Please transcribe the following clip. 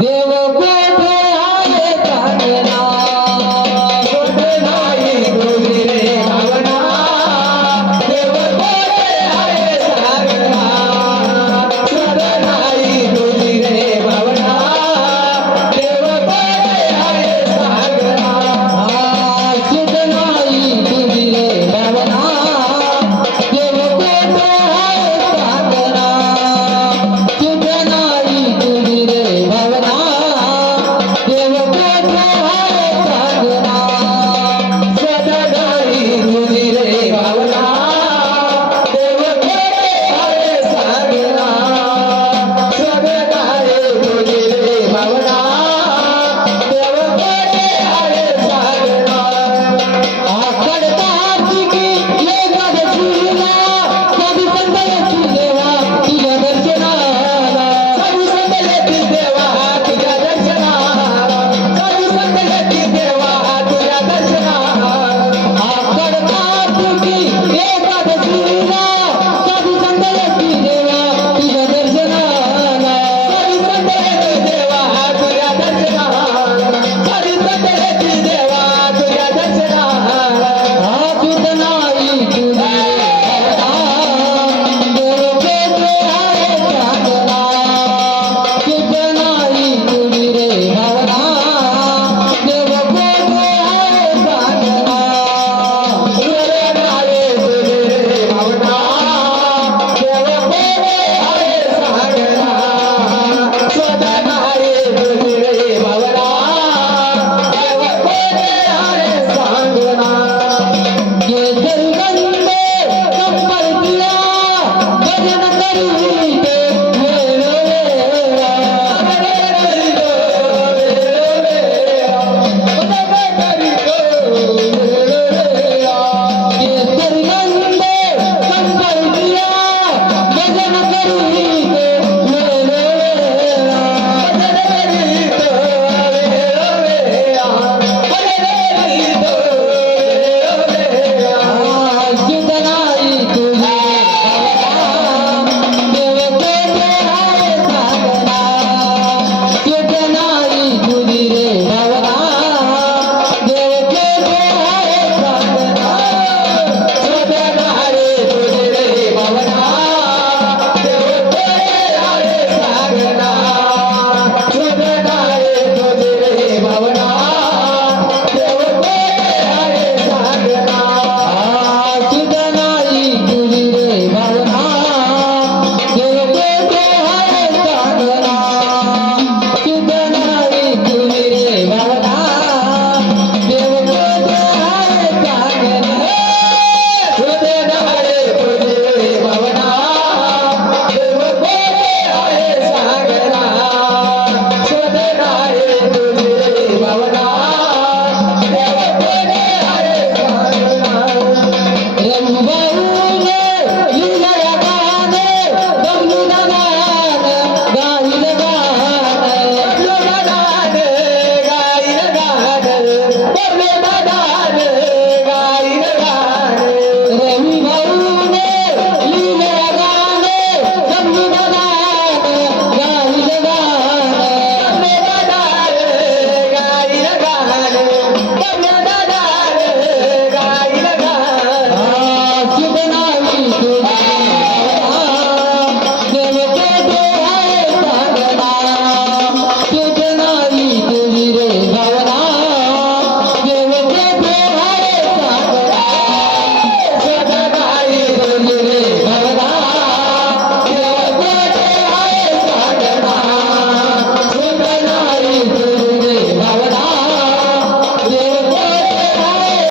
देव